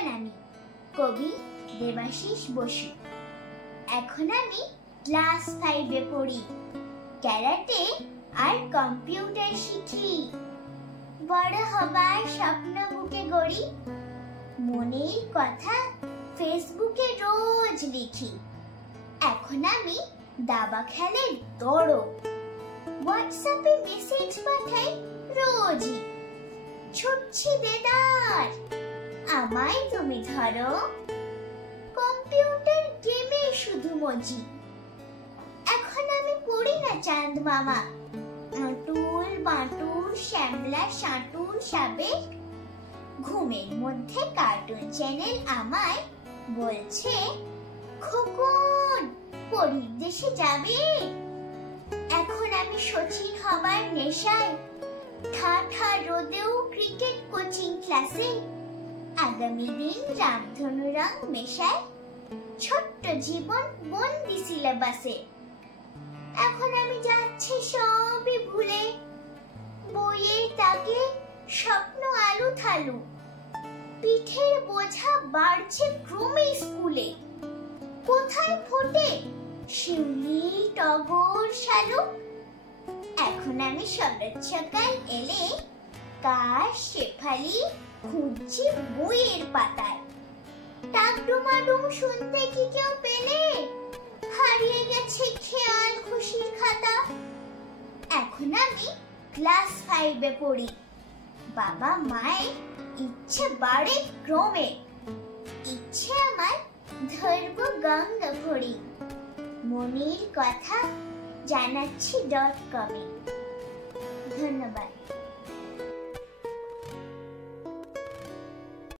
এখন আমি কবি দেবাশিস বসু। এখন আমি ক্লাস 5-এ পড়ি। ক্যারাটে আর কম্পিউটার শিখি। বড় হবার স্বপ্ন বুকে গড়ি। মনের কথা ফেসবুকে রোজ লিখি। এখন আমি দাবা খেলের দড়। হোয়াটসঅ্যাপে মেসেজ পাঠাই রোজই। ছুটছি দেদার, আমায় তুমি ধরো। কম্পিউটার গেমে শুধু মজি। এখন আমি পড়ি না চাঁদ মামা, আঁটুল বাঁটুল শ্যামলা সাঁটুল সাবেক। ঘুমের মধ্যে কার্টুন চ্যানেল আমায় বলছে, খোকন পরীর দেশে যাবে। এখন আমি সচিন হবার নেশায়, ঠাঠা রোদেও ক্রিকেট কোচিং ক্লাসে। আগামী দিন রামধনু রং মেশায়, ছোট্ট জীবন বন্দি সিলেবাসে। এখন আমি যাচ্ছি সবই ভুলে, বইয়ের তাকে স্বপ্ন আলু থালু। পিঠের বোঝা বাড়ছে ক্রমে স্কুলে। কোথায় ফোটে শিউলি টগর শালু। এখন আমি শরৎ সকাল এলে কাশ শেফালি খুঁজছি বইয়ের পাতায়। টাকডুমাডুম শুনতে কি কেউ পেলে? হারিয়ে গেছে খেয়াল খুশির খাতা। এখন আমি ক্লাস 5-এ পড়ি। বাবা মায়ের ইচ্ছে বাড়ে ক্রমে। ইচ্ছে আমার ধরবো গঙ্গা ভরি। মনের কথা জানাচ্ছি .com-এ। ধন্যবাদ।